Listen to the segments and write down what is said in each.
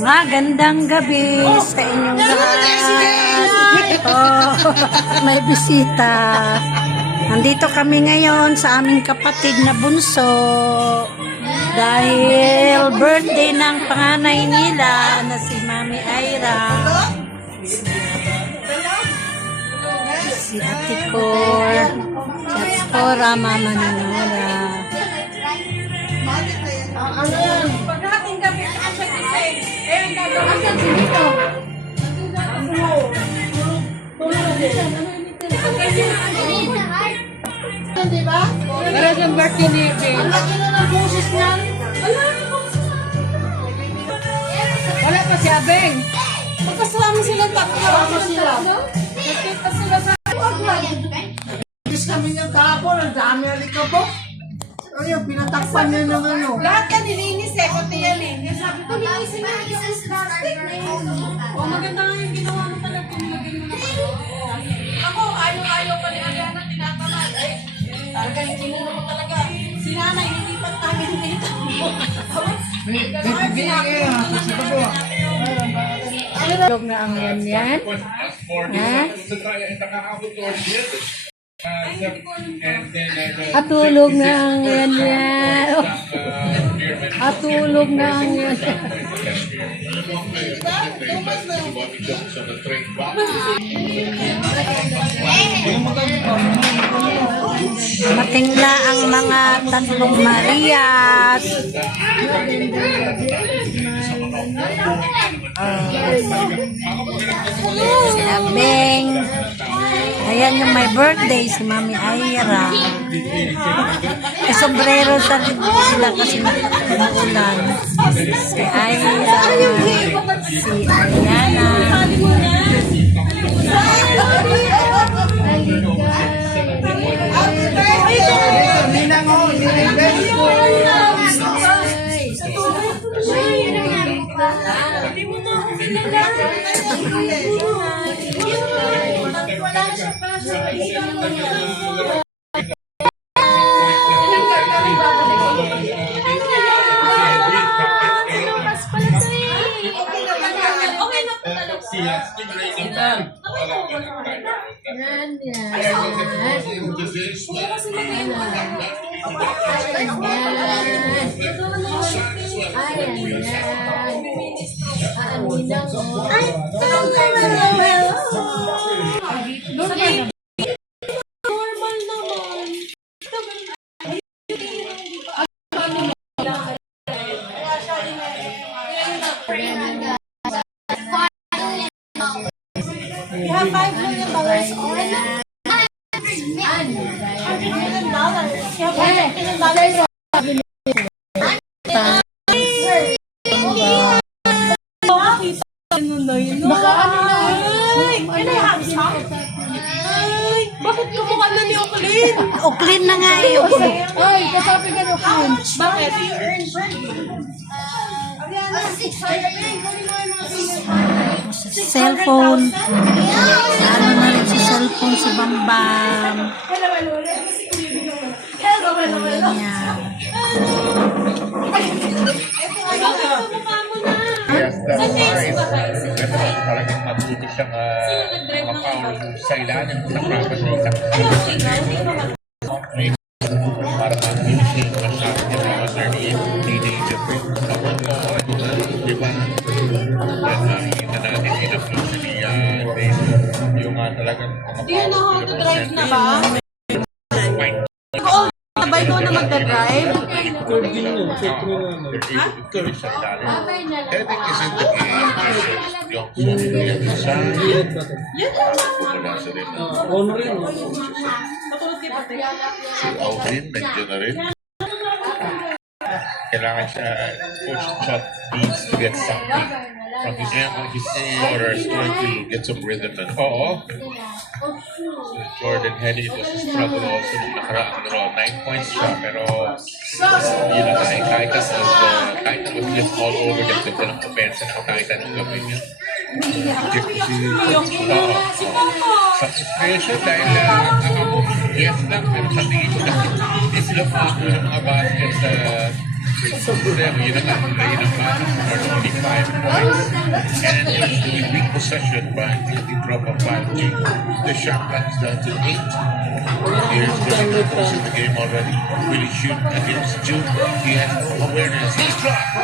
Magandang gabi sa inyong lahat. Oh, may bisita. Nandito kami ngayon sa aming kapatid na bunso. Dahil birthday ng panganay nila na si Mami Ira. Si Ate Cor. Si Ate Cora, Mama ni Nora. Ano yan? Pagdating gabi, asan isa eh. Eh, ang gagawin. Asan si Dito? Diba? Para siyang birthday ni Ebe. Ang laki na ng boses niyan. Wala pa si Abeng. Magkasama silang tatlo. Magkasama sila. Nakita sila sa Bis kami niyang kahapon, ang dami alikabok. Ayun, pinatakpan niya ng ano. lahat ka nilinis eh, pati yan eh. Sabi ko, linisin mo yung plastic na yun. O, maganda nga yung ginawa mo talaga kung lagyan mo na. Ako, ayaw pa ni Ariana, tinatamad. Ay, talaga hindi mo talaga. Si nanay, hindi pa tayo dito. Tulog na ang yan. Ha? Atulog na ang yan. Atulog na ang yan. Matingla ang mga tatlong Marias. Si Abeng. Ayan yung may birthday, si Mami Ira. Eh, sombrero sa sila kasi nakaulan. Si Ira. Si Ariana. Hindi mo na ako kilala. Wala siya pa siya. You have $5 million on $1 million. You have $1 million. Bakit kumukha na ni Oklin? Oklin na nga eh. Oklin. Ay, kasabi ka na po. Bakit? You earn Cellphone. Ano na rin si cellphone si Bambam. Ayan yan. Talagang mabuti siyang makapower sa ilalim sa prakasita. Para ma-finishing masyado niya mga 38 teenager ko. Di ba? Nakikita natin in-approach niya. Yung talagang Do you know how to drive na ba? Sabay ko na magdadrive? Everything is in the game. Yung susunod sa wala sa rin. Si Alvin, nandiyan na rin. Kailangan siya, Coach Chot needs to get something from his orders to get some rhythm. Oo. So Jordan Henny, it was a struggle also nung nakaraang laro. 9 points siya, pero yun na tayo. Kahit na mag-flip all over the ganda ng offense na kahit anong gawin niya. Sa situation dahil yes lang, pero sa tingin ko na hindi sila mga basket sa Them, yun ang play ng Manu for only 5 points. And usually weak possession, but they drop a 5G. The shot clock is down to 8. Here's Billy Cruz in the game already. Will he shoot against Jude? He has no awareness. He's dropped.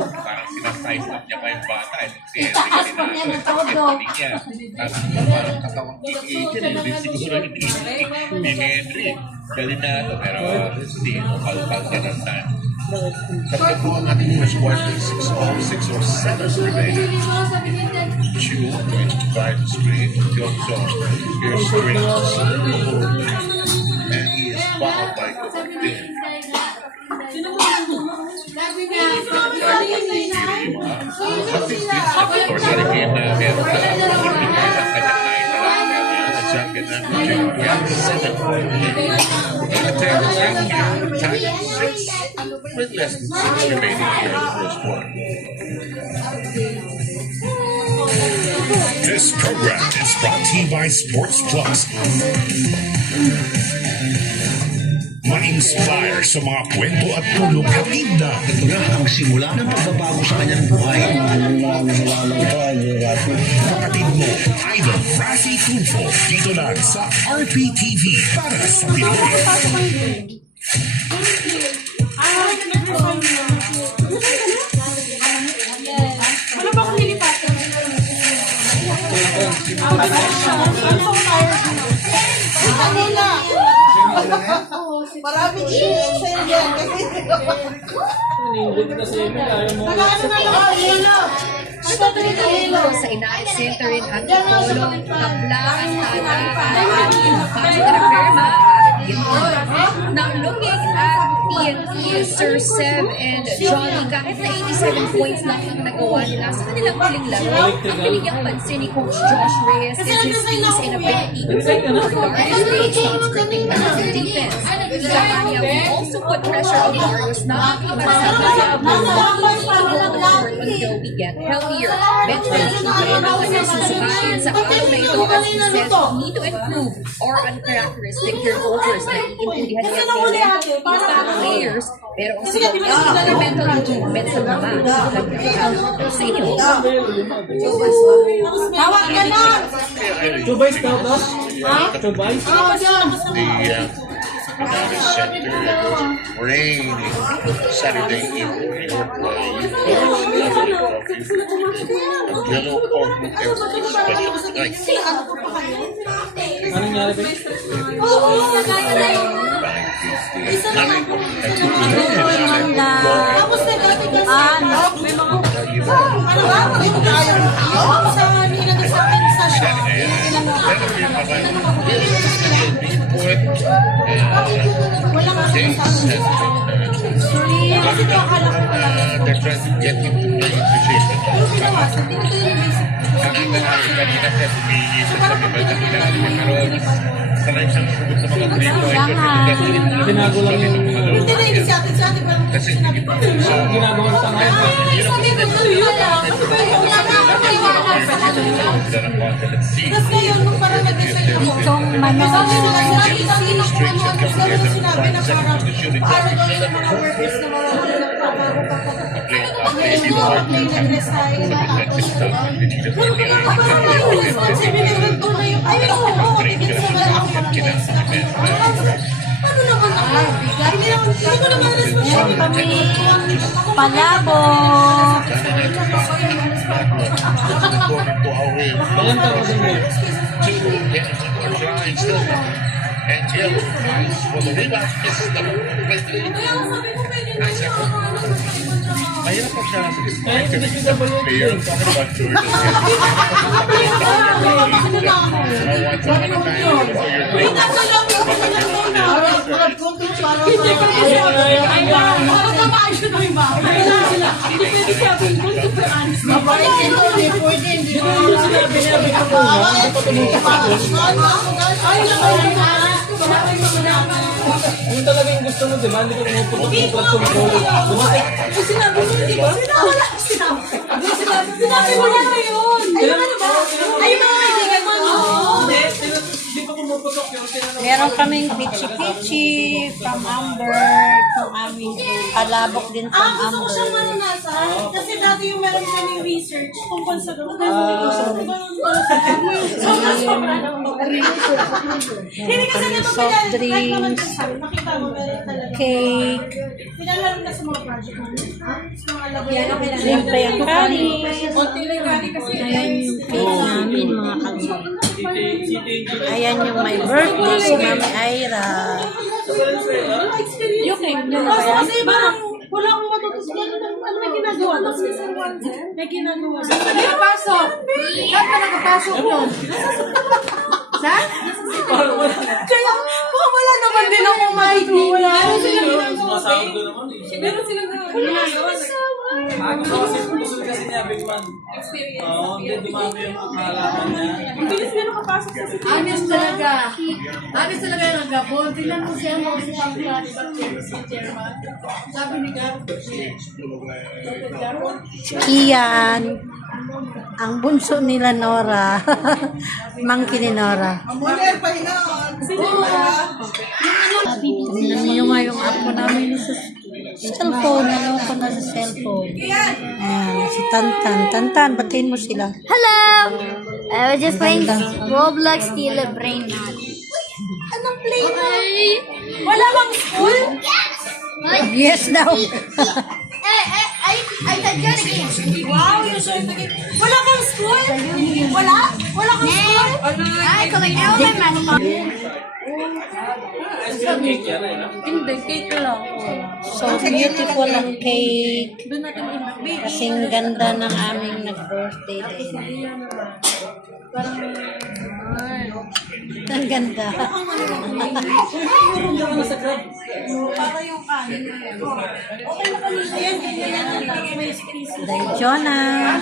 Parang sinasize up niya pa yung bata. Si Henry kanina. Niya. At parang katawang teenager. Hindi siguro ni Henry. Kanina ito. Pero hindi. Kalkal ka ng time. Kapag po ang ating first quarter, 6 or 7 remaining. Jude, 25 straight. Johnson, here's straight. And he is fouled by Copenhagen. With less than 6 remaining here in the first quarter. This program is brought to you by Sports Plus. Ma-inspire sa mga kwento at tulong hatid na Ito na ang simula ng pagbabago sa kanyang buhay. kapatid mo, Idol Rafi Tulfo, dito lang sa RPTV para sa Pinoy. Ano ba kung nilipat? Kanina. Maraming sa'yo yan. Nag-ano na lang ako, Hilo. Sa Inay Center in Antipolo, Tablaan, Pagkaperma, ng looking at PNP, Sir Seb and Johnny, kahit na 87 points lang ang nagawa nila sa kanilang huling laro, ang binigyang pansin ni Coach Josh Reyes is his pace and ability to guard stage non-scripting defense. Sa kanya, we also put pressure on Marius na makipagsabayan until we get healthier. Mental and ang kanyang susukatin sa araw na ito as he says we need to improve our uncharacteristic turnovers na iintindihan niya ng players, pero ang sila fundamental improvement sa mga sa inyo. Tawag ka na! Chubay scout us? Chubay? United Center, it was raining Saturday evening. Yellow Portland every special tonight. Ano nangyari ba? Tapos na dati kasi, may mga, ano ba? May tayo sa nilagay sa akin sa shop. They're trying to get him to play into shape. Kanina kasi umiisip sa mga kanina sanay siyang sugot ng mga 3-pointers. Tinago lang yung Hindi na yung sa atin parang Kasi hindi pa so ginagawang tanga. sabi ko to yun lang. Ano ba yung tapos ngayon, nung parang nag-design ako, Itong manok. sabi nila sinabi sino kung ano sinabi na parang para daw yung mga workers na mga nagpapago pa po. May nag-resign na tapos parang may responsibility ko na yung ay oo, ibig sabihin ako mag-resign na ano naman ako? Hindi ko naman responsibility. Palabok. Kailan ka kasi mo? And Jill for the rebound misses the mahirap po siya sa Kahit DPWH player din. talking about Jordan. Ano talaga yung gusto mo, di ba? Hindi ko pumuputok sa goal. Sinabi mo, di ba? Sinabi mo na yun. Ayun ano ba? Ayun mga kaibigan mo, no? Hindi pa pumuputok yung Meron kaming pichi-pichi from Amber. From aming palabok din from Gusto ko siyang Amber. marunasan. Kasi dati yung meron kaming research tungkol sa Hindi kasi naman Soft kahit naman drinks. kasi nakita mo meron talaga. Cake. Pinalaro na sa mga project namin. Sa mga labo. Siyempre ang kanis. Konti lang kani kasi. Ayan yung cake namin mga kagawad. Ayan yung my birthday si Mami Ira. Yung cake niya na kaya? Kasi parang wala akong matutunan. Ano may ginagawa? May ginagawa. Nakapasok. Saan ka nakapasok yun? Saan? Kaya, baka wala naman din ako makikita. Meron silang ginagawa. Meron silang ginagawa. Ang bilis niya nakapasok sa city. Honest talaga. Honest talaga yung nagabon. Tingnan mo siya mo si Pangkat. Si Chairman. Sabi ni Gar. Kian. Ang bunso nila Nora. Mangkin ni Nora. Tingnan niyo nga yung apo namin sa cellphone. Ano ko na sa cellphone. Ayan, si Tantan. Tantan, batiin mo sila. Hello! I was just playing Roblox Steal a Brain Mat. Anong play mo? Wala bang school? Yes daw. I said go to game. Wow, you're so excited. Wala kang school? Wala? Wala kang school? I collect all my money. Hindi, cake lang. So beautiful ang cake. Kasing ganda ng aming nag-birthday day. Ang ganda. Para yung kanin. Okay na kami. Ayan, ganyan lang. May space. Day Jonah.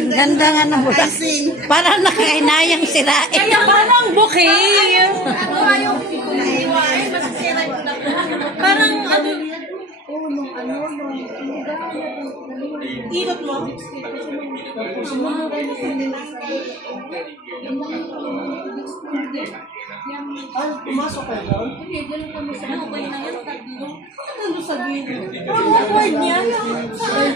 Ang ganda nga ng bukas. Parang nakainayang sirain. Kaya parang bouquet. Parang ano. Ikot mo. Pumasok ka doon? Okay na yan, tatlo. Ano sa gilid? Ang awkward niya. Saan?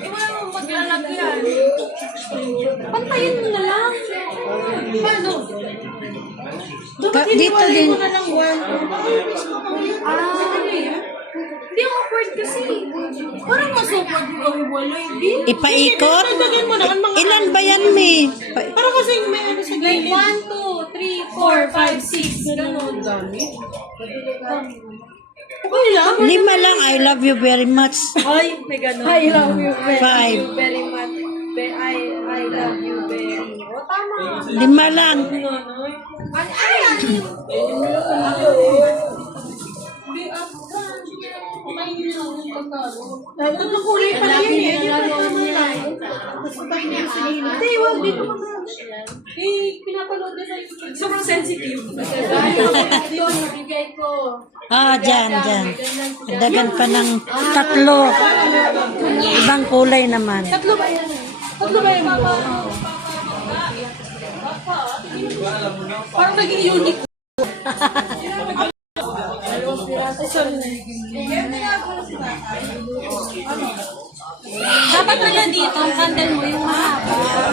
Eh, wala mong maglalagyan. Pantayin mo na lang. Paano? Dito din. Mo na lang one. Hindi awkward kasi. Parang mas awkward yung kahiwalay. Ipaikot? Dagdagan mo naman mga... Ilan ba yan, Mi? Parang kasi may ano sa gilid. 1, 2, 3, 4, 5, 6. Ganun. Dami. Okay lang. 5 lang. I love you very much. Ay, may ganun. I love you very, 5. Very much. I love you very. O, tama. 5 lang. Tatlong kulay pa rin yan eh. Hindi, wag dito mo na. Eh, pinapanood na sa YouTube. Sobrang sensitive. Bigay ko. Dyan. Dagan pa ng 3. Ibang kulay naman. Tatlo ba yan? Parang naging unique. Dapat na yan dito, ang candle mo yung mahaba.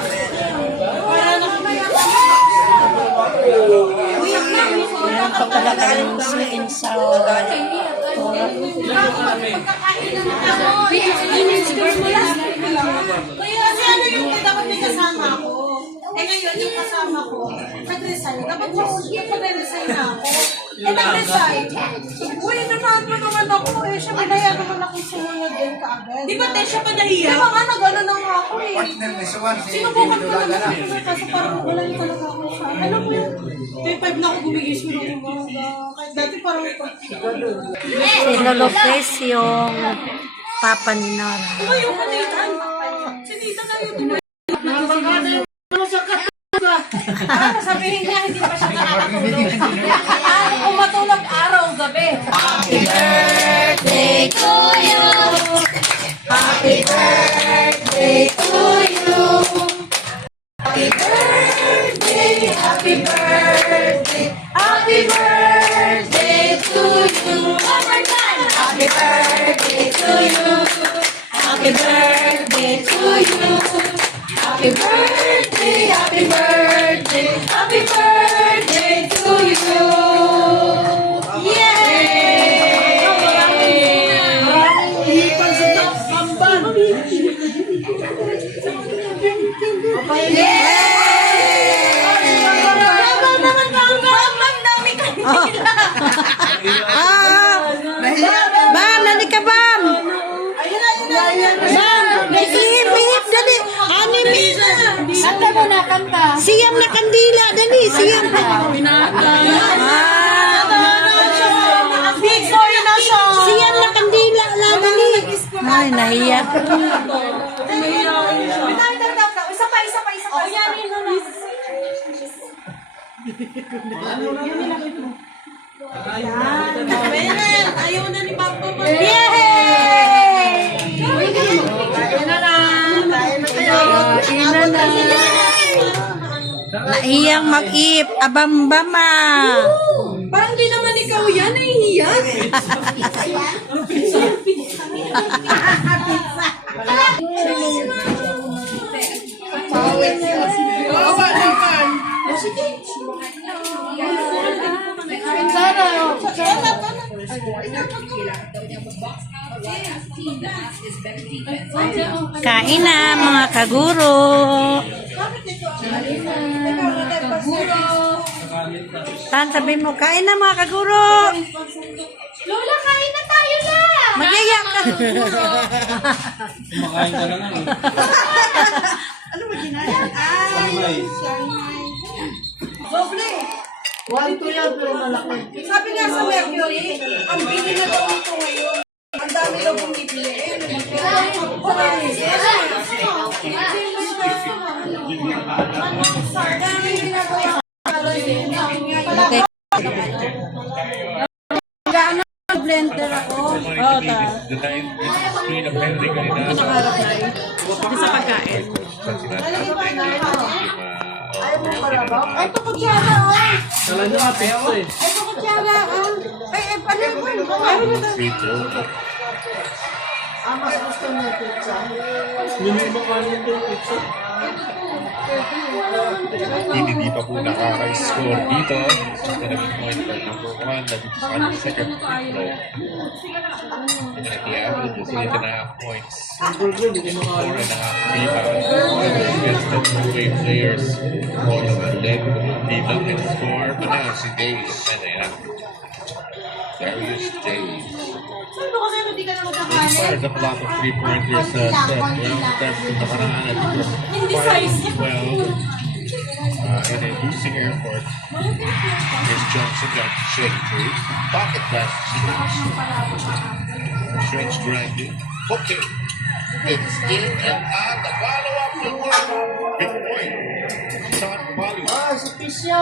Para Meron pa pala kaming sweet and sour. Kasi ano yung dapat may kasama ako. Eh ngayon, yung kasama ko, nag-resign. Dapat mag-resign na ako. Eh nag-resign. Uy, nanaan mo naman ako. Eh, siya pinaya naman ako sumunod din kaagad. Di ba, siya pa nahiya? Di ba nga, nag-ano na nga ako eh. Sinubukan ko naman ako. Kaso parang wala yung talaga ako sa... Alam mo yun? 5 na ako gumigising ng umaga. Kahit dati parang... Si Lolo Pes yung papa ni Nora. Tumayo ka, Nathan. Si Nathan na yun. Para sabihin niya, hindi pa siya nakakatulog. Kung matulog araw, gabi. Happy birthday to you. Happy birthday to you. Happy birthday, happy birthday, happy birthday to you. One more time. Happy birthday to you. Happy birthday to you. Happy birthday, happy birthday, happy birthday to you. Yay! Bam, nani ka, Bam? Bam, ihip, dali. Anime. Kanta mo na, kanta. Siyam na kandila, dali. Siyam. Siyam na kandila, dali. Ay, nahiya. Isa pa. Ayaw na ni Papa. Yay! Naiyang mag-ip, abambama. Parang di naman ikaw yan, nahihiya. Kain na, mga kaguro. Tan, sabi mo, kain na mga kaguro. Lola, kain na tayo na. Mag-iyak ka. Kumakain ka na lang eh. Ano ba ginagawa? Ay, doble. 1-2 yan, pero malaki. Sabi nga sa Mercury, ang bili na daw ito ngayon. Ang dami daw bumibili. Ang dami ginagawa. Blender ako. The time screen of everything kanina. Sa pagkain. Ay, pakutsara, ay. Kala nyo nga, peso eh. Ay, pakutsara, ah. Ay, ano yun? Meron na tayo. Mas gusto niya pizza. Minimum ka niya ito pizza. Hindi pa po nakaka-score dito. So, naging point for number 1, naging on the second free throw. And at the average is 8.5 points. 4.5 rebounds. Against the two-way players. Both of them led. Hindi lang nag-score. But now si Davis. Ano yan? Darius Davis. He fired up a lot of three-pointers set around the time to nakaraan at it was 5-12 in a losing effort. Here's Johnson got to shake free. Pocket pass to Stretch grinding. Okay. It's in and out. The follow-up will work. Big point. Sean Molly. Si Pisyo.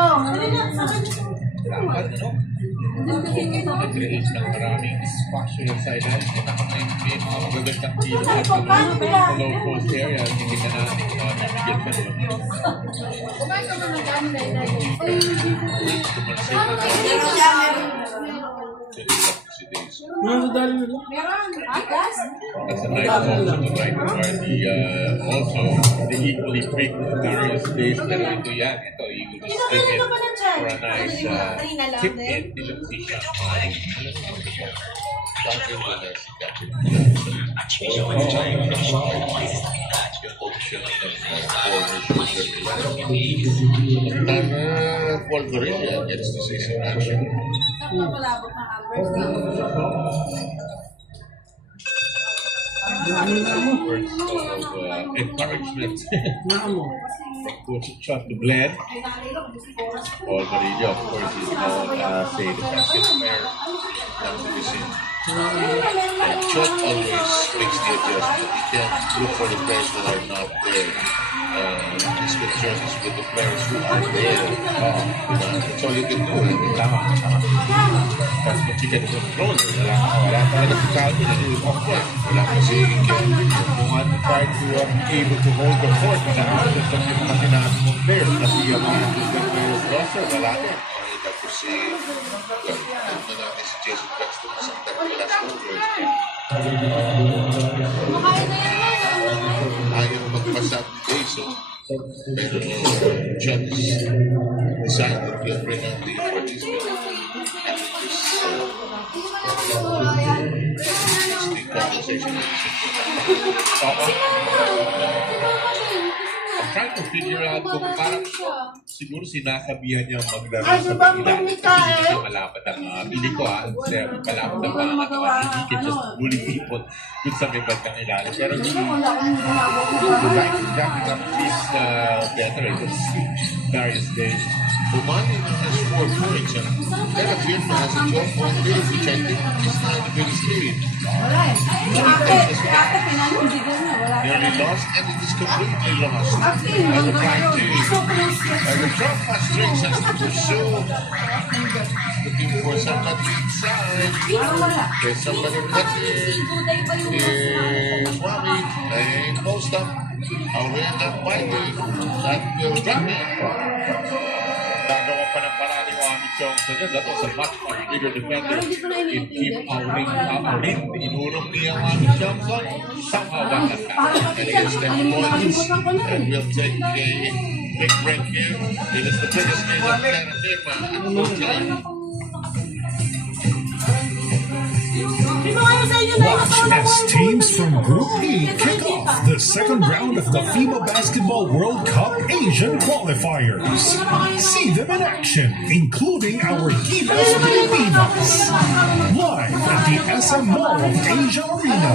Nag-create ng maraming spasyo ng sideline. Nakaka-maintain mga magagandang tilo at sa low post area. Hindi ka na nabigyan ka doon. That's a nice also to right where the also the equally big Darius Days pero ito yan. Ito, you just stick it for a nice tip in. Dito si Sean Molly. Something with us. Wolverine gets to see some action. Words of encouragement. Coach Chuck the Blend. Wolverine, of course, is known as a defensive player. ng division. And Chot always makes the adjustment. He can't look for the players that are not there. His concern is with the players who are there. That's all you can do. Tama. That's what you can control. Wala talaga si Calvin na yung off there. Wala pa si Kevin. Kung ano try to be able to hold the fort na absence of yung mga sinabi mong players na siya mga players roster, wala din. Tapos si natin si Jason Paxton sa last over. Ayaw magpasa today, so pero John is decided that he'll bring out the participant and this conversation. I'm trying to figure out kung parang siguro sinasabihan niya maglaro sa pagkila. Hindi siya malapad ang feeling ko kasi malapad ang mga nagawa. He can just bully people dun sa may bandang ilalim. Pero the guy who's backing up these veterans, Darius Days, Umani has 4 points and Tera Firma has a 12-point lead, which I think is not the biggest lead. Nearly lost and it is completely lost. And the prime team, and the drop pass strings has to pursue, looking for somebody inside. There's somebody cutting. Here's Wami playing post up. Away that fighting. That will drop it. Nagawa pa ng paraan ni Wami Johnson yan. That was a much bigger defender. In keep outing. Inurong niya Wami Johnson. Somehow got that back. And against them points. And we'll take a big break here. It is the biggest game of Tera Firma at full time. Watch as teams from Group E kick off the second round of the FIBA Basketball World Cup Asian qualifiers. See them in action, including our Gilas Pilipinas. Live at the SM Mall of Asia Arena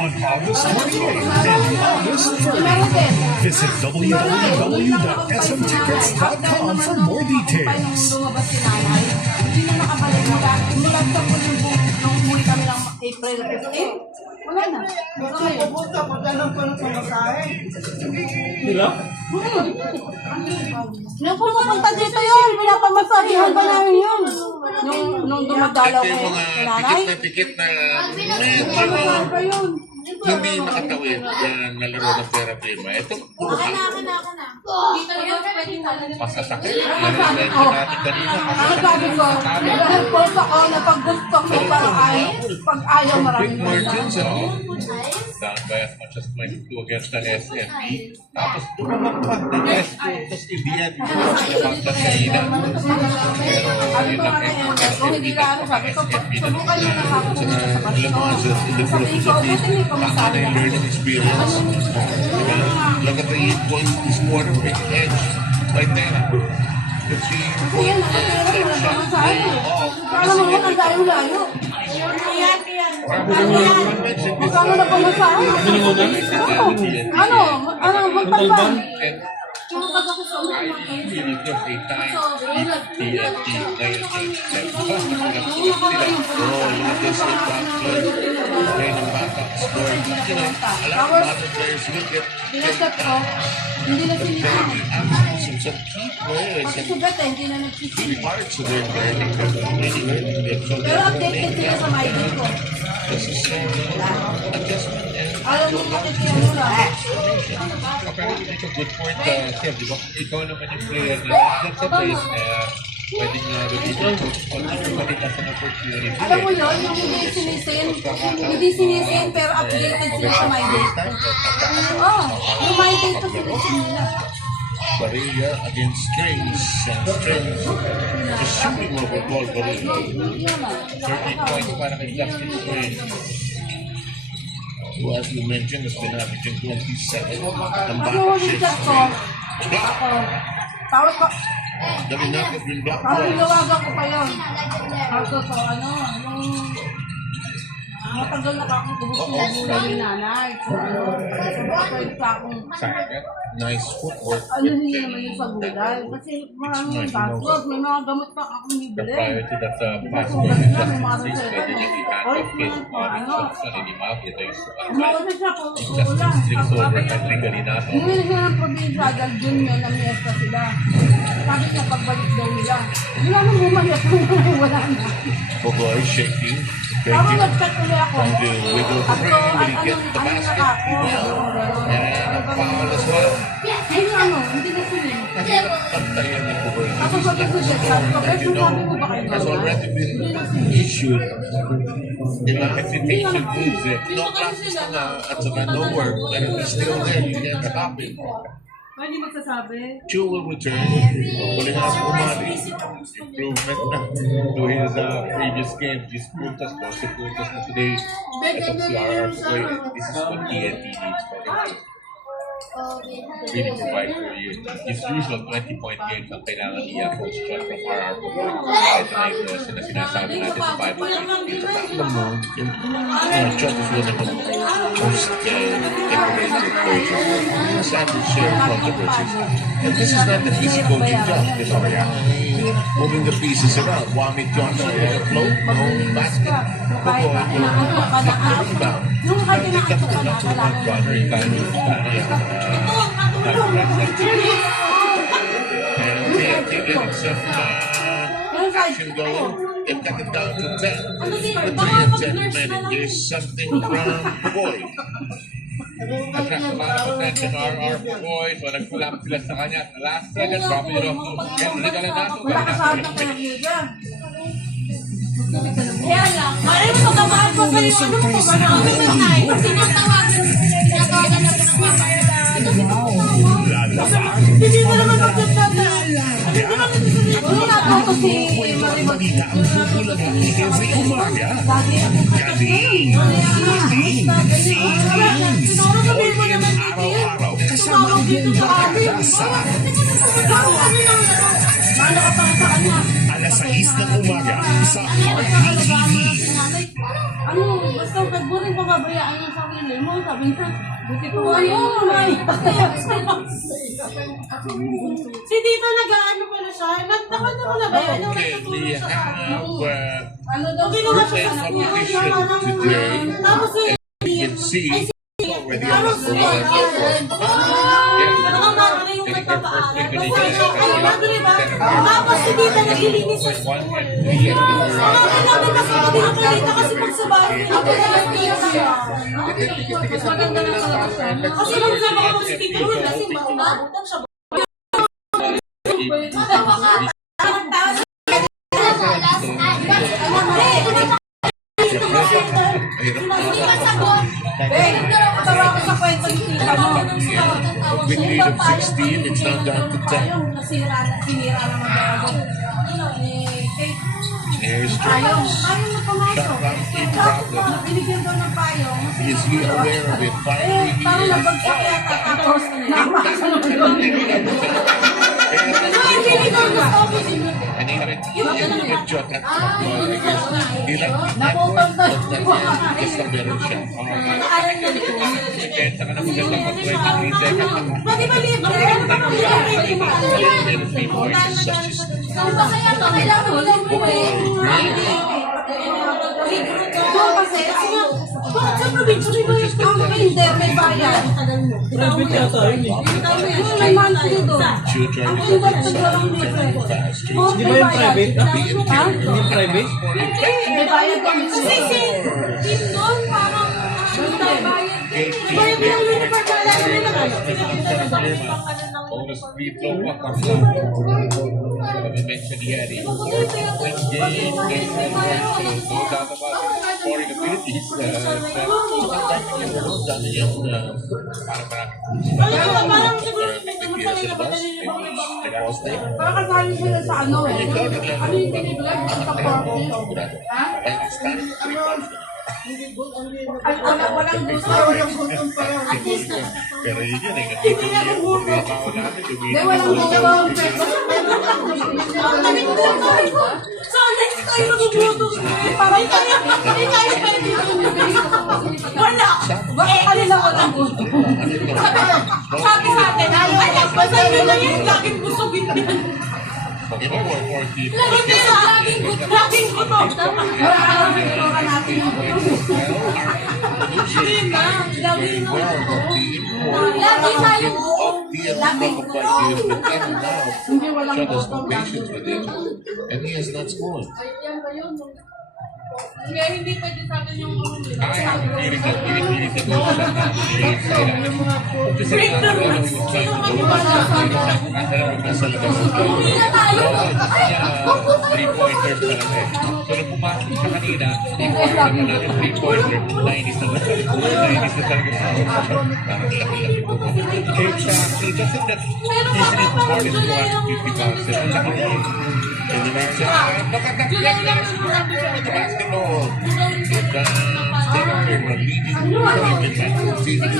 on August 28th and August 30th. Visit www.smtickets.com for more details. April 15? Wala na. Pupunta, magkano pa ng pamasahe? Nung pumupunta dito yun, pinapamasahihan ba namin yun? Nung dumadalaw Ito ko yung kay mga nanay? tikit na Ano ba yun? hindi nakatawid na laro ng Tera Firma. Ito, puro ka. Masasakit. Yan ang mention natin kanina. Ano sabi ko? Nag-helpful ako na pag gusto ko parang pag ayaw Big maraming margins, down by as much as 22 against an SMB. Tapos tumamagpag ng S2. Tapos in the end, pinapagpag kanina. Pero yun lang kung hindi ka ano, sabi ko, subukan nyo na ako alam mo, in the process of this, tama na yung learning experience. Look at the 8 points this quarter, big edge by Tera. The 3-point shot way off. Kala mo ang layo-layo. Magkano na pamasahe? Ano, magpalban? Really gives a time TFT ngayon sila. Oh, look at this impact play. Play ng backup score. You know, a lot of players will get Pinasat ko, hindi na sinita. some key players and Sugat eh, hindi na nagsisit. key parts of their learning. Really learning them. So Pero updated sila sa my day ko. this is adjustment and Alam mo bakit yung mura? apparently make a good point, Kev, di ba? Ikaw naman yung player na that's a place na pwedeng gamitin ko. Pag ka sa opportunity. Alam mo yun, yung hindi sinisin, pero updated sila sa my day ko. Oo, yung my day ko sinisin nila. Barilla against Strings, and Strings just shooting over ball Barilla. 13 points para kay Justin Strings, who as you mentioned has been averaging 27. Ang Ano mo bata yung chat ko? Ako, tawag ko, dami na has been blocked parang balls. ilawagan ko pa yun. Ako ko, ano, yung Matagal na akong tumutuloy ni nanay. Kapag pa akong Sayang. Nice footwork. ano niya naman yung sa gulay. Kasi maraming gastos. May mga gamot pa akong The bibili. prior to that past Sugat version na, may of mga this, reserva. pwede niya i-handle case monitoring sa Linimab. Ito yung Umawa na siya kung Justice ulan. District over Henry Galinato. Umuwi siya ng probinsya dahil dun yun ang miesta sila. Sabi niya pagbalik daw nila. Wala nang bumayat wala na. Boboy shaking. Ako Shaking. nag-chat ulit ako. Trying to wiggle the At ring so, when he gets the basket. And a foul as well. Ayun ano, hindi na sila. Pantayan ni Boboy. Ako sabi ko siya, sabi ko, As pero you sabi mo know, ba kayo has already been issued hesitation moves. No practice na at saka no work, but it's still there. You get the copy. Hindi magsasabi. Chu will return. Pulling out Umali. Improvement na to his previous game. These puntas, 12 puntas na today. Ito si RR Pugoy. This is what TNT needs for him to really provide for you. His usual 20-point games ang kailangan niya, Coach John from RR Pugoy. Ito na yung sinasabi natin sa 5 games. Alam mo, John is one of the most decorated coaches. Sadly, share controversies. And this is not an easy coaching job. This is moving the pieces around. Wamit Johnson, float, no basket. Pugoy, rebound. Nung kayo nakatuka na, kailangan Action going. They've got it down to 10. But 3 and 10 minutes. There's something from Boy. Attract a lot of attention, RR Boy. So nagpulap sila sa kanya. Last second, drop it off to Henry Galinato. wala kasama ka ng liga. Kaya lang, maraming mo tamaan pa sa'yo. Ano mo ba na kami na tayo? Kasi natawagan na hindi mo naman magsasabi. Hindi mo naman magsasabi. Ako si Balita ang bubulagan ni every umaga. Galing, galing, siling. Orient araw-araw kasama ang buong barkada sa alas 6 ng umaga sa RPTV. ano, basta nagburing pababayaan ng sarili mo, sabi niya, buti ko ano, may. Si Tito nag-ano pala siya, nagtakal na pala ba yan? Okay, we have Ano daw, ginawa siya sa kanya, tapos you can see where the ano others siya, were. nakamagali yung nagpapaaral. Basta siya, ano, diba? Tapos si Tito naglilinis sa school. Bakit natin kasi hindi na kalita kasi magsabahay nila ko na siya. Mas maganda na talaga siya. Kasi nung sabi ko si Tito, kasi maunabutan siya. Tawa ko sa kwento ni Tita mo. With lead of 16, it's now down to 10. Yung sinira na mag-aagot. Here's Payong. Jones. Payong na pumasok. Shot clock in problem. Binigyan daw ng payong. Is he aware of it? Finally, he Parang is. nabagsak yata tapos napakasan ng And he had a good shot at the ball because he liked the network, but that is a better shot. Again, saka na maganda pag 23 seconds. Pwede ba libre? Ano ba kung libre? And 3 points is such a Kasi, bakit sa probinsya may bayad ka? Hindi, may bayad. May monthly doon. shooter. Ang iba naglalang libre. Di ba yung private? Ha? Hindi private? May bayad kami. Kasi si Tim doon, parang may bayad. Bayad yung uniform na alam nila. Bonus free throw pa Carla. We mentioned he had a game, no doubt about his scoring abilities. Dami yung Parang siguro magsanay na ba parang kasali sila sa ano eh. Ano yung tiniglag? Sa party. Ha? Walang gusto. Walang gutom pa yan. Pero yun yun, Hindi na gugutom. Hindi, walang gutom. Sana hindi tayo nagugutom. Parang hindi tayo pwede lumibig. Wala. Bakit kanila walang gutom? Sabi sa atin, ay, basta nyo na yan, laging busogin yan. Laging gutom. Hindi na, laging gutom. Lagi tayong gutom. Laging gutom. Hindi walang patience with it, and he has not scored. Kaya hindi pwede sa atin yung Three-pointers na lang eh. So, nung pumasok siya kanina, three-pointer, 90s na talaga sa parang laki-laki po. He doesn't that easily scored his 250 pounds. And the man said, look at that with the basketball. Steph Curry leading the season.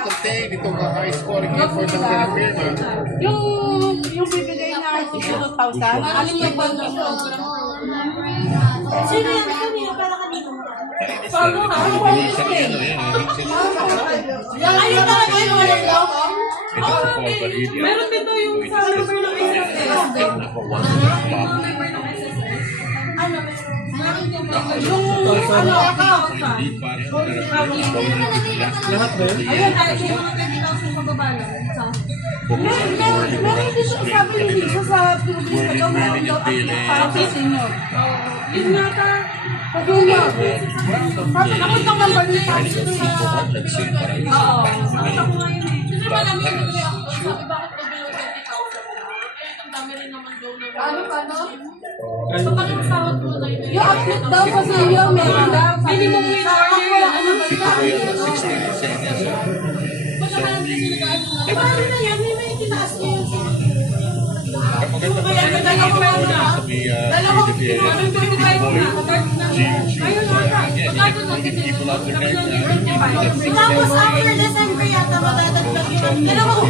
Contain itong high scoring effort ng Firma. yung bibigay niya kay 2,000, alin yung bando mo? Sino yan kanina? Para kanina? Paano nga? Ano ba yung explain? Ayun talaga yung walang daw? Meron dito yung sa number ng SSS. Ano account ka? Ayun, tayo yung mga 20,000 pababala. Meron dito sabi ni Lisa sa Pilipinas daw, meron daw parang pisin nyo. Yun nga ka, pag-yun nyo. Nakot ang number ni Paris sa... Oo, nakot ako ngayon eh. Kasi malamig yung nagre ako doon, sabi bakit ko below 20,000 na? Kaya ang dami rin naman daw na... Paano? So bakit masawag mo na yun? Yung upload daw kasi yun, meron daw. Minimum wage order, ano ba yun? 16 Eh, paano na yan? May tinaas niya yun. Tapos after December yata madadagdag yun. Alam mo,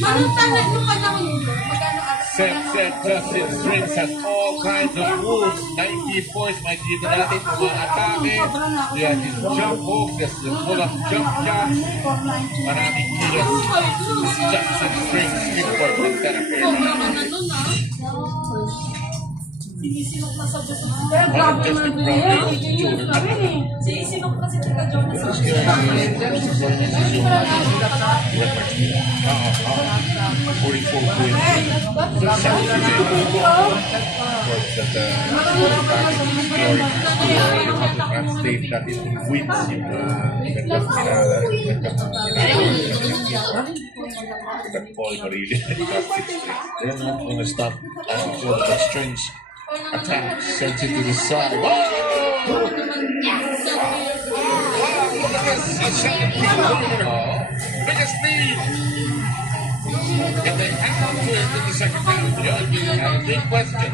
manong tanag yung panahon nito. Magkano Set Justin Springs has all kinds of moves. 19 points, may dito natin mga atake. He has his jump hook, there's the pull-up jump shot. Maraming kilos. Justin Springs, import ng Tenerife. sobrang ano nun ah. Sinisinok na sa Diyos. Kaya grabe naman na yun. Yun pa rin eh. Sinisinok na si Tita Jonas sa Diyos. 44 points. Translate that into wins yung Paul Marili. They're not going to stop the strings attack, sends it to the side. Whoa! Biggest lead. If they hang on to it in the second round, yeah, big question.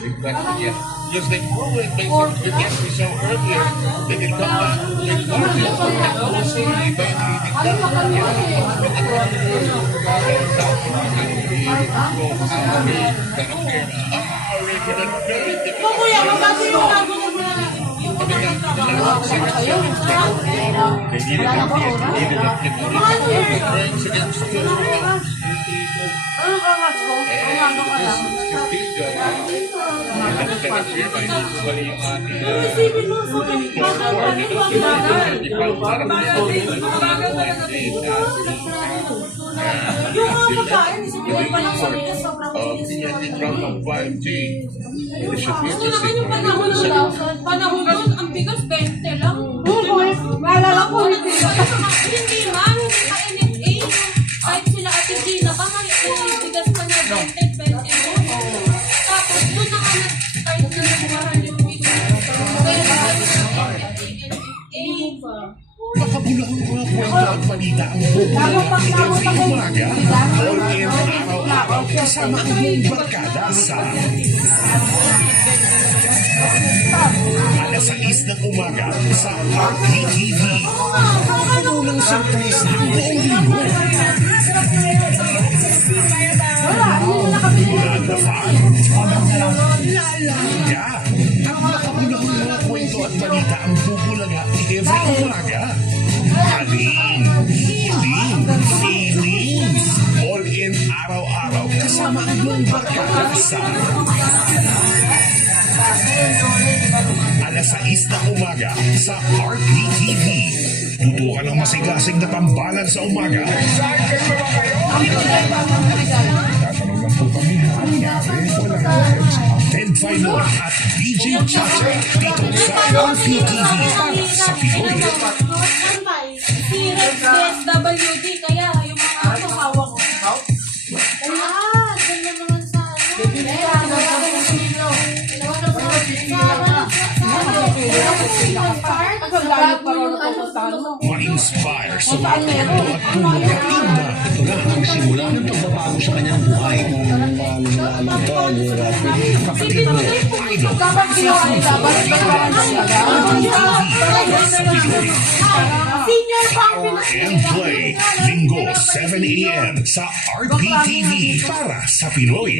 Big question, yes. Because they grew it basically against me so earlier, they can come back with Guardians. And also, they Kuya, mabasa yung bago mo na yung They needed that against isipin mo sa bakal pa rin yung yung mga pagkain, isipin mo pa lang sa nila sobrang from 5G. It should be ito naman interesting. yung panahon nun, ang bigas 20 lang. Maalala ko, Hindi man, sa NFA, kahit sila Ate Gina pa, bigas pa na 20. Tapos doon na nga kahit na nagmahal yung bigas. Kaya makabulahang mga kwento at balita ang bubulong every umaga. All in araw-araw kasama ang buong barkada sa alas 6 ng umaga sa RPTV. Ano ng surprise ng buong linggo? Bulan na fan. Lalaga. Ang makabulahang mga kwento at balita ang bubulaga every umaga. Aling, healing, feelings. All in araw-araw kasama ang buong barkada sa alas 6 ng umaga sa RPTV. Tutukan ng masigasig na tambalan sa umaga. Tatanong lang po kami, ang nangyari? Walang words. Ted Filon at DJ Chacha dito sa RPTV para sa Pinoy. Si Rex DSWD, kaya yung mga ano, hawak ko. Ganda naman sa Ma-inspire sa mga kwento at tulong na tignan. Ito na ang simula ng pagbabago sa kanyang buhay. Kapatid mo, idol, senior champion. and play Linggo 7 a.m. sa RPTV para sa Pinoy.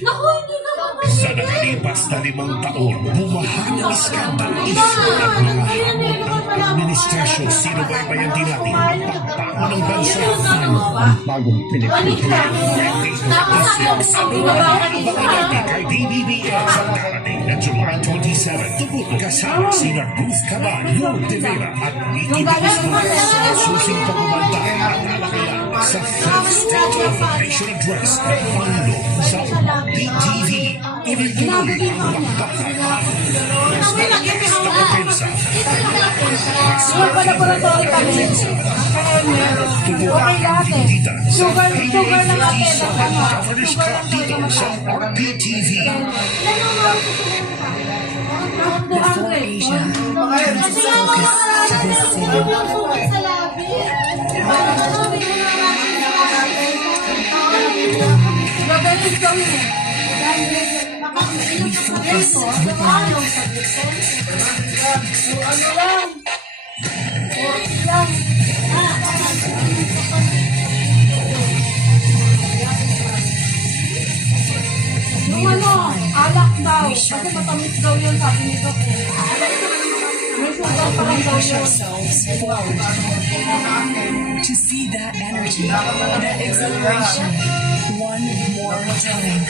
Naku, hindi naman. Sa nakalipas na 5 taon, bumaha ng iskandal at mga hamon ng administrasyon. Sinubaybayan din natin ang pagbangon ng bansa. Ang bagong Pilipinas. Kay DBBM sa darating na July 27, tubot kasama sina Ruth Cabal, Lord De Vera at Nicky Guzman sa susing pagbabanta at alakilan sa 5th State of the Nation Address Pangulo sa PTV. Tuloy-tuloy ang bakbakan. Basta na depensa. Tubuhan ang pinititan sa Governor's Cup dito sa RPTV. Yung ano, alak daw. Kasi matamis daw yun, sabi ni Doc. May sugar pa lang daw yun. To see that energy, that exhilaration, one more time.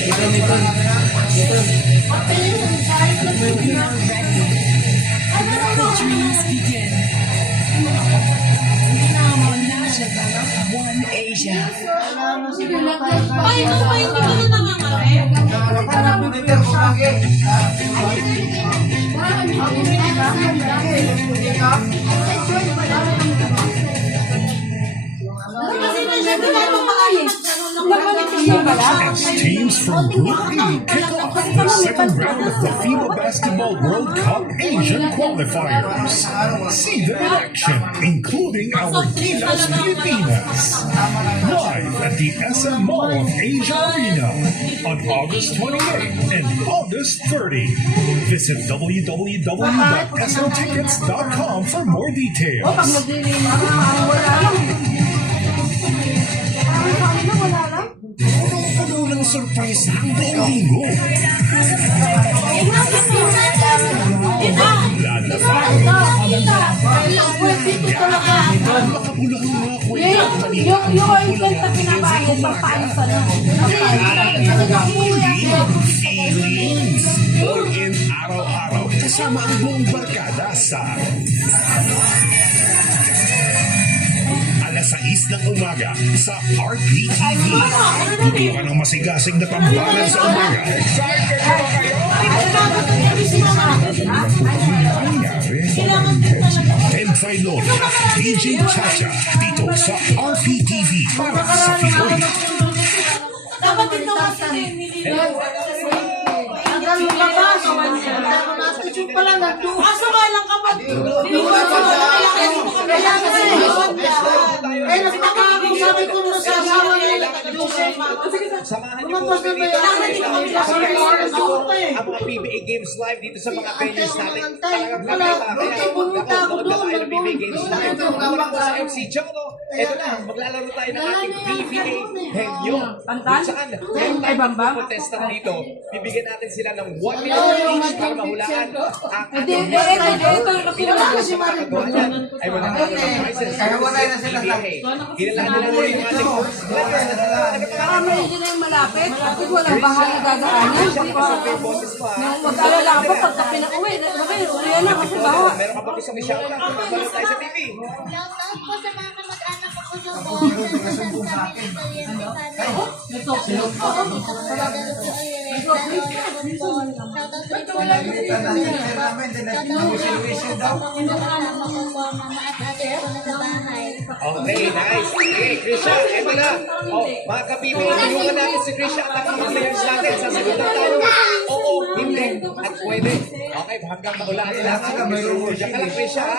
We are ready. The dreams begin. Imagine One Asia. Ay, ito ba hindi ko na nangangalit? Kasi nandiyan na itong mga As teams from Group E kick off the second round of the FIBA Basketball World Cup Asian qualifiers. See them in action, including our Gilas Filipinas. Live at the SM Mall of Asia Arena on August 28 and August 30. Visit www.smtickets.com for more details. Ano lang surprise ang buong linggo? Makabulahang mga kwento at balita ang bubulaga feelings. All in araw-araw kasama ang buong barkada sa alas 6 ng umaga sa RPTV. Tutukan ng masigasig na tambalan sa umaga. Ted Filon at DJ Chacha dito sa RPTV para sa Pinoy. kapatid ko kasi nililigaw. Tagal lumabas. Nasa pala nandun. Aso nga lang kapatid. Nililigaw ko na kailangan dito kami. Kaya kasi, eh, nagpapakakong sabi ko na sa asawa nila. Samahan niyo po Lumabas kami na dito. ba yan? Ang mga PBA Games live dito sa mga venues natin. Talagang Wala, kakaiba. buti Kaya pumunta ako nood na doon. tayo ng PBA Games live. Wala po sa MC Chono. Ito na, eh. maglalaro tayo ng ating PBA Henyo. Kung saan, meron tayong contestant dito. Bibigyan natin sila ng 1 minute each para mahulaan ang ating pinakagawa sa mga kagawa niyan ay magkakaroon ng prizes. Kaya wala na sila sa PBA. Kinilaan nila nila yung ating first players. Kami yun ay malapit. At walang bahay na dadaanan. Mag-alala ka pa pagka pinaka-uwi. Uwi na kasi bawa. Meron ka ba gustong i-shoutout? Magpapalo tayo sa TV. Shoutout po sa mga kamag-anak ko po sa buong sa Okay, nice. Okay, Krisha, eto na. Oh, mga kapibig, tulungan natin si Krisha at ang mga players natin. Sasagot na tayo. Oo, hindi, at pwede. Okay, hanggang maulaan nila ang ating Mr. World. Diyan ka lang, Krisha, ha?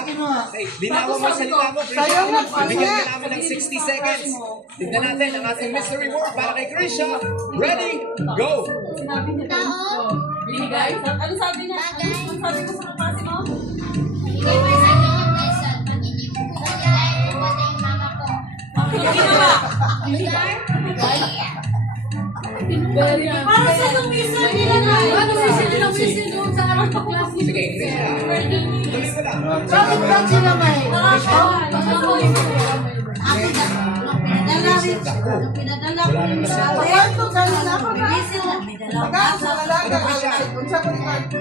Okay, linawan mo ang salita mo, Krisha. Bigyan ka namin ng 60 seconds. Tignan natin ang ating mystery word para kay Krisha. Ready? Go! Binigay? Ano sabi niya? Ano sabi ko sa kapatid mo? Para sa yung visa nila na. Ano sa sila ng visa doon sa arang paklase? Sige, Krisha. Tuloy mo lang. Bakit ba sila may? Pinadala ko yung sa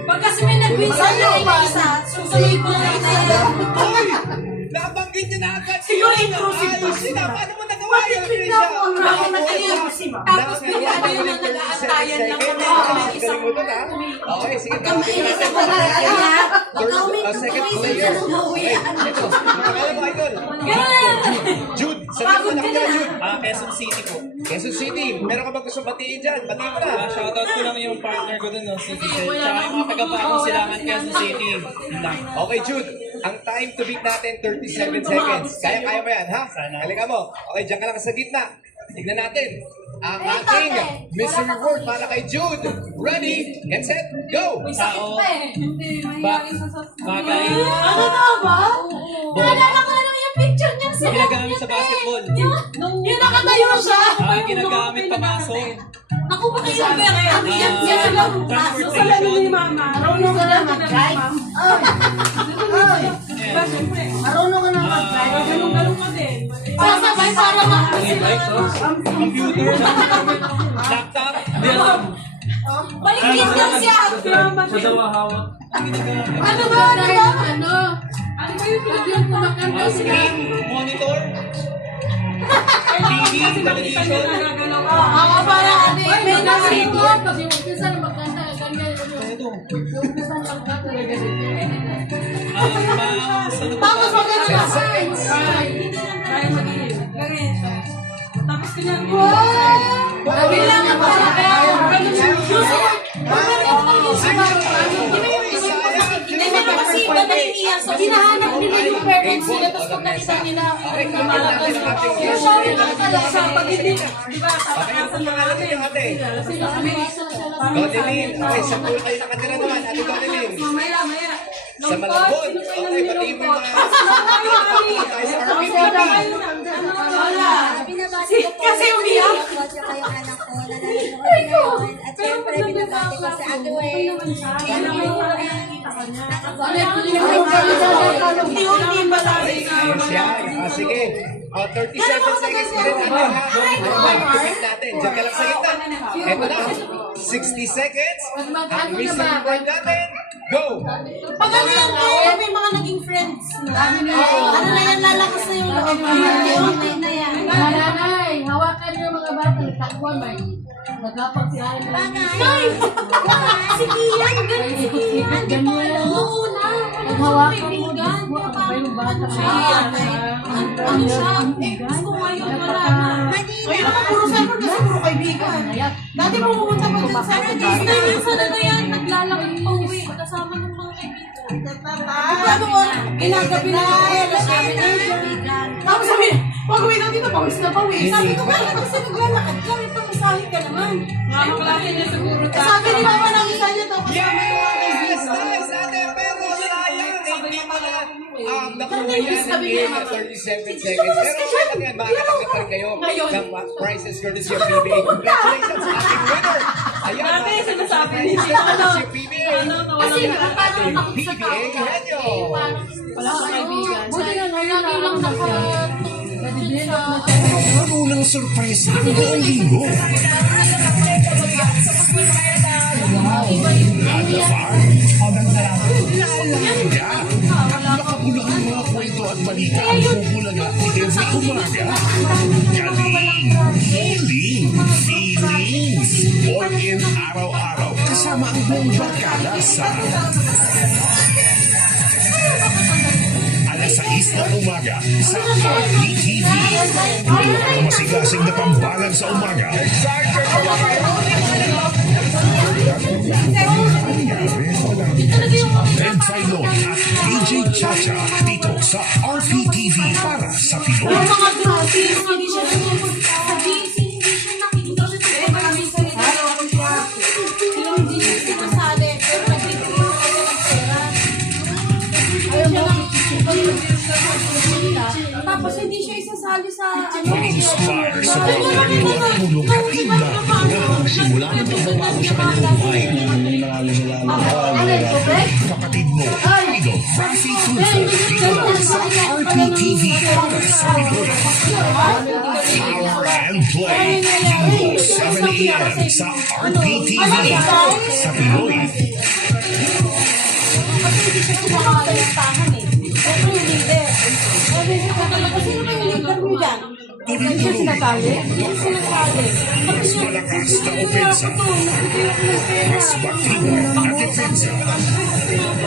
pag kasi may nag-visa na yung isa, susunod ko na Nabanggit niya na agad. siguro intrusive to. Ayos na, paano mo nagawa yun, Krisha? Bakit mataliyan? Tapos bigla na yung nag-aantayan lang kami. May isang Okay, sige. mainit na pala. Second player. Okay, ito. Nakakala mo, Idol. Jude, sabi mo na kanya, Jude. Quezon City po. Quezon City, meron ka ba gusto batiin dyan? Batiin mo na. Shoutout ko lang yung partner ko dun, no, si Giselle. Tsaka yung mga taga-Bagong Silangan, Quezon City. Yun lang. Okay, Jude. Ang time to beat natin, 37 seconds. Kaya mo yan, ha? Halika mo. Okay, dyan ka lang sa gitna. Tignan natin ang ating mystery word para kay Jude. Ready, get set, go! Tao. Bagay. Ano na ba? Naalala ko na lang yung picture niya sa Ginagamit sa basketball. yung nakatayo siya. Ginagamit pamasok. Ako ba kayo ang yan sa laro? Sa laro ni Mama. Marunong ka na mag-drive? Marunong ka na mag-drive? Galong-galong ka din. Sasabay para Computer. Laptop. Hindi alam. Balikit lang siya. Sa dawa hawak. Ano ba? Ano? Ano ba yung pinagkakanta siya? Monitor. TV. Television. Ako para ano yung may nasito. Ito. Mouse. Tapos maganda na. Tapos kanya, Kailangan pa siya. Hindi meron kasi iba na iniya. So, hinahanap nila yung parents nila. Tapos pag nakita nila, lumalabas. Yung showing lang talaga sa pag hindi. Okay, ang pangalan niyo ate? Dodeline. Okay, sa pool kayo nakatira naman. Ate Dodeline. Mamaya. Sa Malabon. Okay, pati yung mga Kasi umiyak. At syempre, binabati ko si Ate Wayne. Unti-unti ba lang? Sige. 37 seconds pa rin natin, ha? Pag-ibig natin. Diyan ka lang sa gitna. Ito na. 60 seconds. Ang mystery word natin. Go! Pag ano yung kaya, may mga naging friends. Ano na yan, lalakas na yung loob. Unti-unti na yan. Nanay, hawakan niyo mga bata. Takwa may. Nagkapagsiyahan na lang. Ay! Si Kian! Ganun si Kian! Oo na! Naghawakan mo. Kaibigan! Ako pa yung bata. Ano siya? Eh, gusto ko ngayon wala na. Ayun naman, puro cyber kasi puro kaibigan. Dati mo pumunta pa dun sa minsan na yan, naglalakad pa uwi, kasama ng mga kaibigan. Paano mo, ginagabi na tapos sabi, pag uwi daw dito, pawis na pawis. Sabi ko, bakit kasi naglalakad ka? Ito, masahe ka naman. Mga klase niya siguro tayo. Sabi ni Mama ng isa niya daw, kasama ng mga Yes! kaibigan. Nice, ate! Pero sayang! Hindi pala nakuha yan ng game at 37 seconds. Pero okay lang yan. Makakatanggap pa rin kayo ng prizes courtesy of PBA. Congratulations sa ating winner! Ayan! Ate, sinasabi ni si PBA. Kasi ating PBA Henyo. wala ka kaibigan. Buti na lagi lang Unang surprise ng buong linggo. Nakabulaang mga kwento at balita ang bubulaga every umaga. Galing, healing, feelings, all in araw-araw kasama ang buong barkada sa alas 6 ng umaga sa RPTV. Ang masigasig na tambalan sa umaga. Ted Filon at AJ Chacha dito sa RPTV para sa Pinoy. mga gratis, hindi siya nagpupunta sa GC, hindi siya nakikita siya sa maraming salita. Hindi siya sinasali, pero nagbibigay na kasi ng pera. Tapos hindi siya isasali sa Inspire sa pagkakaliwa at tulong at iba. Simula ng pagbabago sa kanyang buhay. Kapatid mo, Idol Rafi Tulfo dito lang sa RPTV para sa Pinoy. Power and Play Linggo 7 a.m. sa RPTV para sa Pinoy. Kasi hindi siya kumakasalitahan eh. Kasi yung leader. Kasi yung leader mo dyan. Hindi siya sinasali. Hindi siya sinasali. Mas malakas na opensa. Mas matibay na depensa.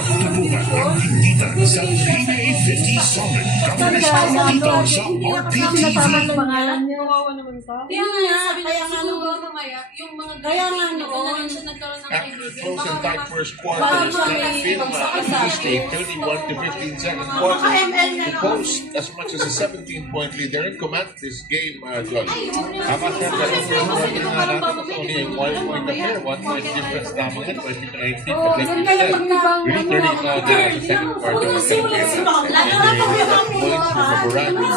Tubukan ang tinditan sa PBA 50 Summit. Kamulisan dito sa RPTV. Pangalan niya. Kaya nga, kaya nga nung mamaya, yung mga kaya nga noon, siya nagkaroon ng After kaibigan. closing tight first quarter, Stanfield used a 31 to 15 second quarter to post as much as a 17-point lead. They're in command of this game, John. Tama siya, pero first quarter nga natin, only a 1 point affair, 1 point difference lamang yan, 20 to 19, but like you said, really turning on the second quarter of the game. Points from the Barani,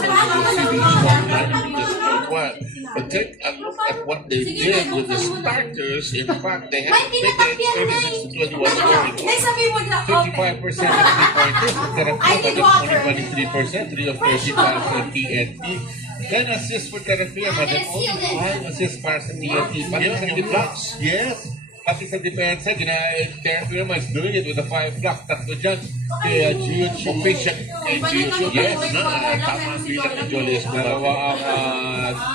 but take a look at what they did with the starters. In fact, they had big hits, 36 to 21 scoring. 55% of three-pointers, only 23%, 3 of 30 para sa TNT. 10 assists for Terafia, but then only 5 assists para sa TNT. Pati sa blocks, yes. Pati sa depensa, Terafia is doing it with the 5 blocks. Tatlo dyan. Kaya Gio Chupation. Yes, tama ang bilang ni Jolie Escobar.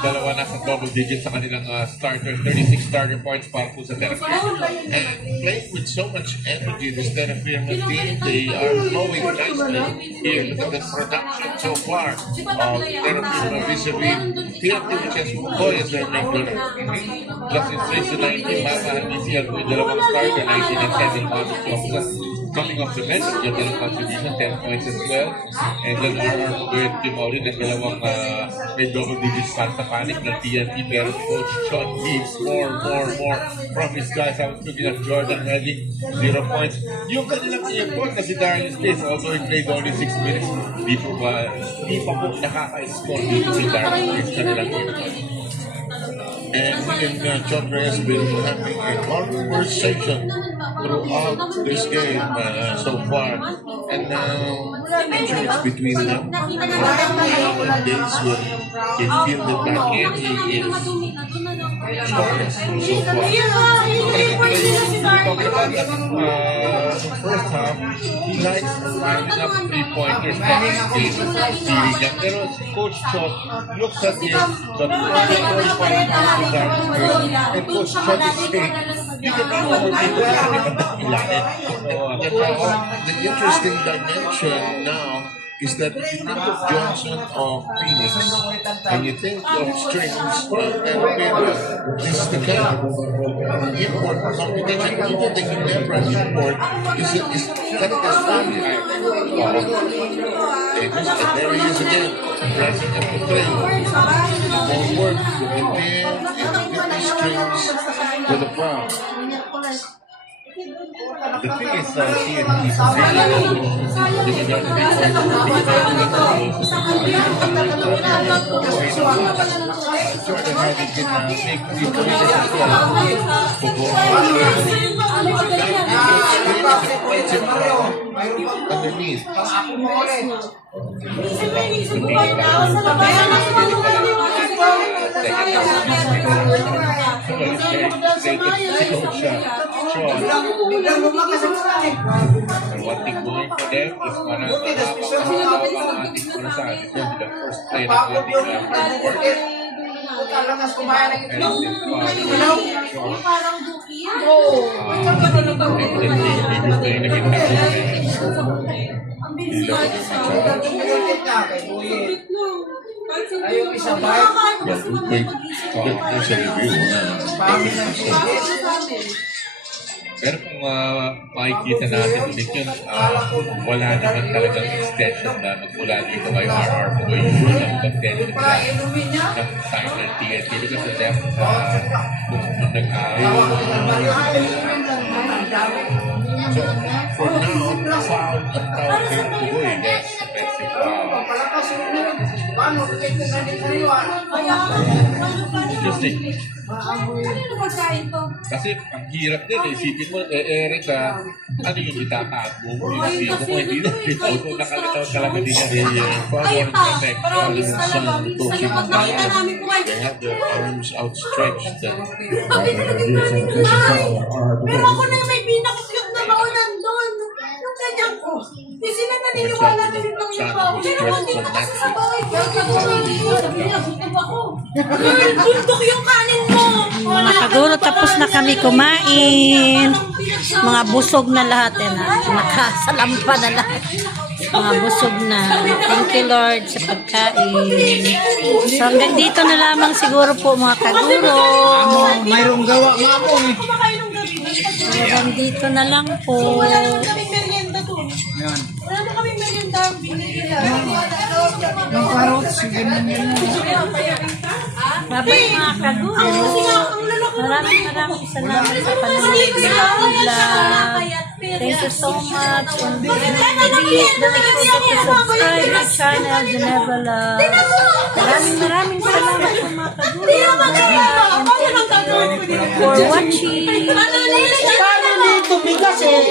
Dalawa nasa double digits sa kanilang starter. 36 starter points para po sa Terafia. And playing with so much energy, this Terafia team, they are flowing nicely here. Look at the production so far of Terafia vis-a-vis TNT, which has Boy as their main runner. Plus in 3 to 19, mapahan siya with dalawang starter, 19 and 10 in coming off the bench, yung dalawang contribution, 10 points as well. And then RR with Timori, ng dalawang may double digits para sa panic ng TNT, pero Coach Sean needs more from his guys. I was looking at Jordan Redding, 0 points. Yung kanilang import na si Darius Days, although he played only 6 minutes, di pa po nakaka-score dito si Darius Days kanilang import. And he and John Reyes have been having a conversation throughout this game so far. And now, it's between them. Days when he fielded back in, he is scoreless so far. First half, he likes finding up 3-pointers from his game series. Pero si Coach Chot looks at him, the 45 and Coach Chot is saying, you can know what people are the interesting dimension now is that if you think of Johnson of Phoenix and you think of strings this is the kind of import competition people that you never import is kind of family. And there he is again, pressing up the play. More work with the pin and the strings with the brown. The thing is, underneath. One thing going for them is the first play na Ayaw isa ba? Pero kung makikita natin ulit yun, wala naman talagang extension na magmula dito kay RR Boy. Yun ang contention nila ng sign ng TNT because of them nung nag-aayaw. So, for now, foul ang tawag kay Boy. Yes, offensive foul. Interesting. Kasi ang hirap din, isipin mo, Erica, ano yung itataat mo? Yung isipin mo, hindi na. Kung nakalitaw talaga din niya, forward protect, they have their arms outstretched. Pero ako na yung may pinakasiyok na maunan doon. Yung ganyan ko. Hindi sila naniniwala na rin lang yung bawo. Pero hindi na kasi sa bawo. Nagutom ako. Bundok yung kanin mo. Mga kaguro, tapos na kami kumain. Mga busog na lahat. Nakasalampa na lahat. Mga busog na. Thank you, Lord, sa pagkain. So, hanggang dito na lamang siguro po, mga kaguro. Mayroong gawa nga po eh. Hanggang dito na lang po. Wala naman kaming merienda doon. Wala naman kaming merienda. Yung carrots, ganun yun. Bye-bye, mga kaguro. Maraming salamat sa panonood ng vlog. Thank you so much. And please don't forget to subscribe my channel, Geneva Love. Maraming salamat po, mga kaguro. For watching. Paano dito bigas eh?